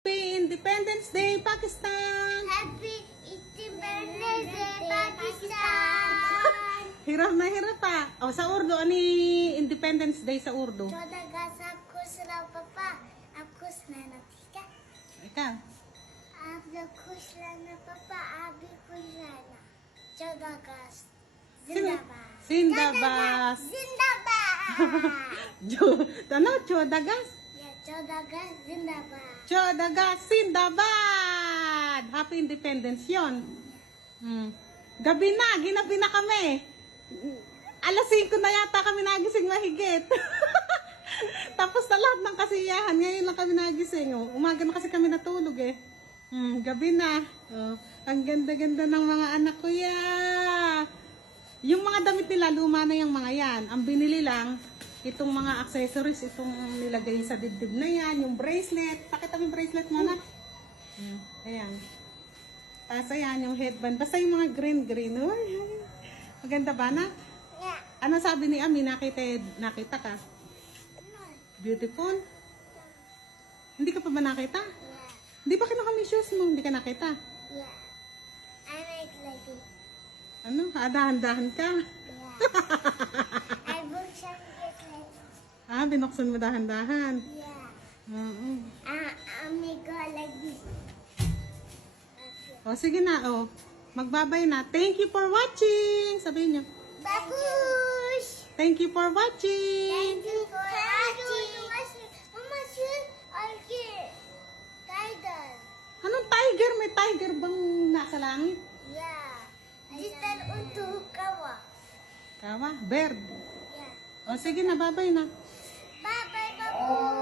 Happy Independence Day, Pakistan! Happy Independence Day, Pakistan! Hirap na hirap pa. O, sa Urdu, ani Independence Day sa Urdu? 14 अगस्त आपको सलाम पापा आप खुश रहना ठीक है Ikaw? आप लोग खुश रहना पापा आप भी खुश रहना 14 अगस्त जिंदाबाद Sindabas! जिंदाबाद Ano? Chodagas? या 14 अगस्त जिंदाबाद Chodagas! Sindabad! Happy Independence yon. Gabi na, ginabi na kami. Alas 5 na yata kami nagising mahigit. Tapos na lahat ng kasiyahan. Ngayon lang kami nagising. Oh. Umaga na kasi kami natulog eh. Gabi na. Oh. Ang ganda-ganda ng mga anak ko ya. Yung mga damit nila, luma na yung mga yan. Ang binili lang, itong mga accessories, itong nilagay sa dibdib na yan, yung bracelet. Pakita mo yung bracelet mo na. Ayan. Tapos ayan, yung headband. Basta yung mga green-green. Maganda ba na? या Ano sabi ni Ami? Nakita ka? Beautiful? Hindi ka pa ba nakita? Hindi ba kinuha mo yung shoes mo? Hindi ka nakita? या I like it Ano? Dahan-dahan ka? yeah I book something like Binuksan mo dahan-dahan. yeah Oo. amigo like this O, sige na, o. Magbabay na. Thank you for watching. Sabihin nyo. Babush! Thank you for watching. Thank you for watching. Mama, shoot or here? Tiger. Anong tiger? May tiger bang nasa langit? Yeah. Jitan untuk kawa. Kawa? Bird. Yeah. O, sige na. Babay na. Bye bye, babush.